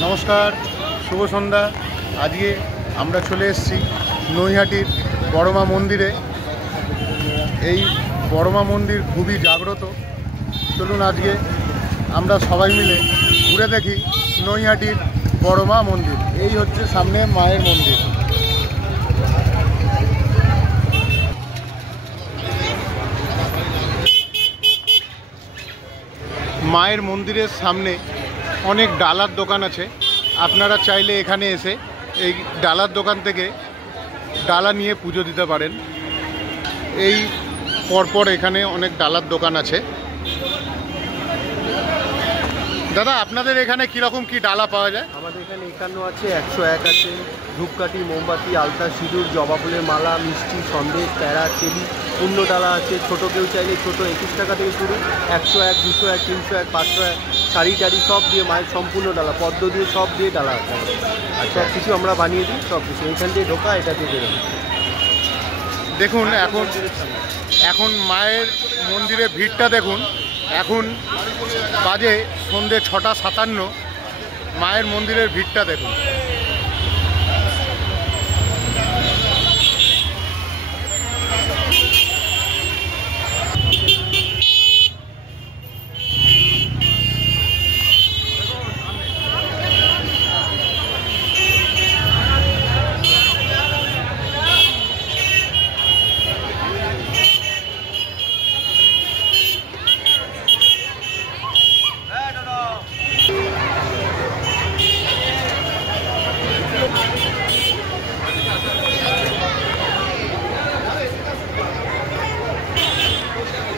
नमस्कार शुभ सन्ध्या। आज के আমরা চলে এসেছি নৈহাটির বড়মা মন্দিরে। এই বড়মা মন্দির খুবই জাগ্রত। চলুন আজকে আমরা সবাই মিলে ঘুরে দেখি নৈহাটির বড়মা মন্দির। এই হচ্ছে সামনে মায়ের মন্দির। মায়ের মন্দিরের সামনে অনেক ডালার দোকান আছে। আপনারা চাইলে এখানে এসে এই ডালার দোকান থেকে ডালা নিয়ে পুজো দিতে পারেন। এই পরপর এখানে অনেক ডালার দোকান আছে। দাদা, আপনাদের এখানে কীরকম কি ডালা পাওয়া যায়? আমাদের এখানে 51 আছে, 101 আছে, ধূপকাঠি, মোমবাতি, আলতা, সিঁদুর, জবা ফুলের মালা, মিষ্টি, সন্দেশ, প্যারা, চেলি, পূর্ণ ডালা আছে। ছোটো কেউ চাইলে ছোটো 21 টাকা থেকে শুরু, 101, 201, 301, 501, শাড়ি টাড়ি সব দিয়ে মায়ের সম্পূর্ণ ডালা, পদ্ম দিয়ে সব দিয়ে ডালা আছে। সব কিছু আমরা বানিয়ে দিই, সব কিছু এইখান দিয়ে ঢোকা, এটা দিয়ে বেরোনো। দেখুন এখন মায়ের মন্দিরে ভিড়টা দেখুন। এখন বাজে সন্ধ্যে 6:57। মায়ের মন্দিরের ভিড়টা দেখুন।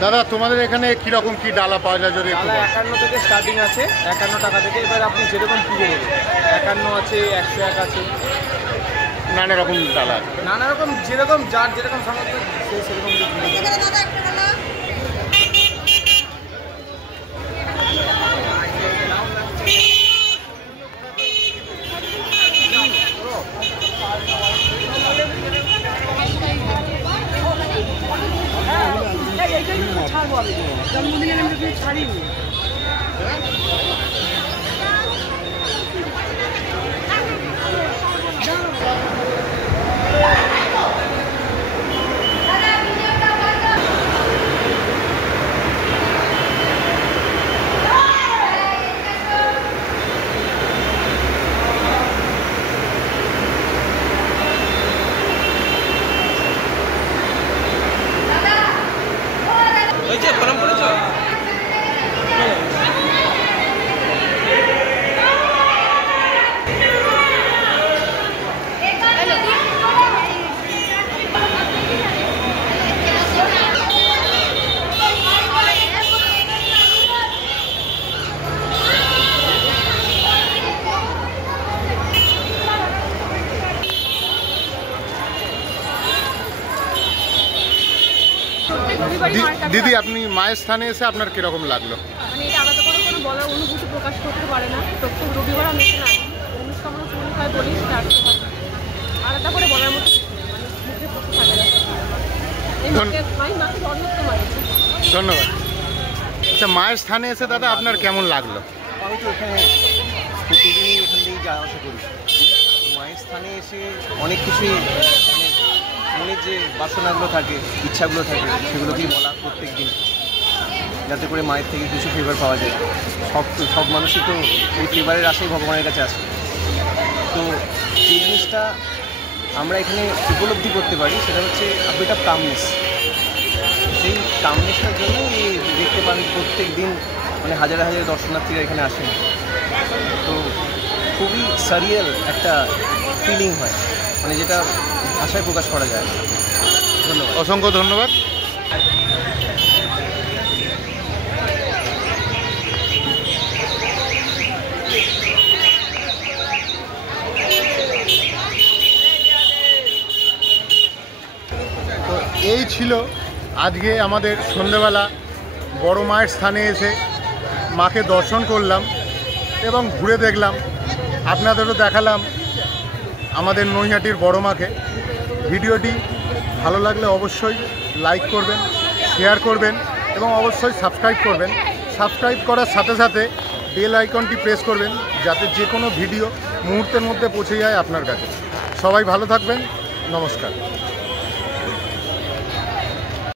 দাদা, তোমাদের এখানে কীরকম কি ডালা পাওয়া যায়? যদি ডালা 51 থেকে স্টার্টিং আছে, 51 টাকা থেকে। এবার আপনি যেরকম পুজো দেবেন, 51 আছে, 101 আছে, নানা রকম ডালা আছে। নানা রকম যেরকম যার যেরকম সামর্থ্য সেরকম। ছাড়বো আমি জন্মদিনের আমি ছাড়িনি। দিদি, আপনি মায়ের স্থানে এসে আপনার কিরকম লাগলো? মানে এটা আলাদা করে কোনো বলার অনুভূতি প্রকাশ করতে পারে না। প্রত্যেক রবিবার আমি এখানে আসি, অনুষ্কামনা পূরণ হয় বলি, সেটা আসতে পারে। আলাদা করে বলার মতো মুখে পড়তে থাকে না। ধন্যবাদ। আচ্ছা, মায়ের স্থানে এসে দাদা আপনার কেমন লাগলো? আমি তো এখানে প্রতিদিনই এখান থেকেই যাওয়া আসা করি। মায়ের স্থানে এসে অনেক কিছুই মনের যে বাসনাগুলো থাকে, ইচ্ছাগুলো থাকে, সেগুলোকেই বলা প্রত্যেক দিন, যাতে করে মায়ের থেকে কিছু ফেভার পাওয়া যায়। সব মানুষই তো এই ফেভারের আশাই ভগবানের কাছে আসে। তো যে জিনিসটা আমরা এখানে উপলব্ধি করতে পারি সেটা হচ্ছে বিট অফ কামনেস। সেই কামনেসটার জন্যই দেখতে পান প্রত্যেক দিন মানে হাজার হাজার দর্শনার্থীরা এখানে আসেন। তো খুবই সারিয়াল একটা ফিলিং হয়, মানে যেটা ভাষায় প্রকাশ করা যায়। ধন্যবাদ, অসংখ্য ধন্যবাদ। তো এই ছিল আজকে আমাদের সন্ধ্যেবেলা বড় মায়ের স্থানে এসে মাকে দর্শন করলাম এবং ঘুরে দেখলাম, আপনাদেরও দেখালাম আমাদের নৈহাটির বড় মাকে। ভিডিওটি ভালো লাগলে অবশ্যই লাইক করবেন, শেয়ার করবেন এবং অবশ্যই সাবস্ক্রাইব করবেন। সাবস্ক্রাইব করার সাথে সাথে বেল আইকনটি প্রেস করবেন, যাতে যে কোনো ভিডিও মুহূর্তের মধ্যে পৌঁছে যায় আপনার কাছে। সবাই ভালো থাকবেন, নমস্কার।